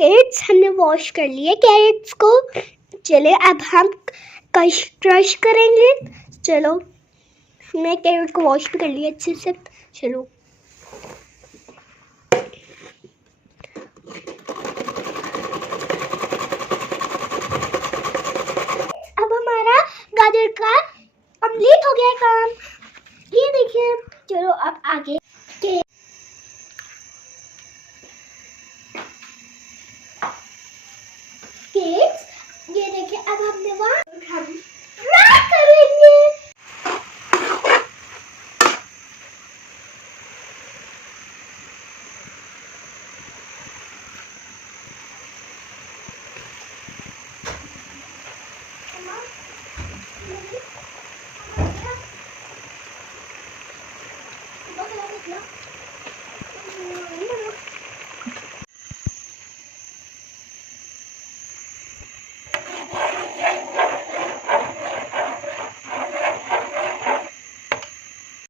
Crates हमने wash कर लिए कैरेट्स को। चले अब हम क्रश करेंगे। चलो हमने कैरेट को वॉश भी कर लिया अच्छे से। चलो अब हमारा गाजर का कंप्लीट हो गया काम, ये देखिए। चलो अब आगे केक्स, ये देखिए। अब हमने वहाँ हम फ्राई करेंगे।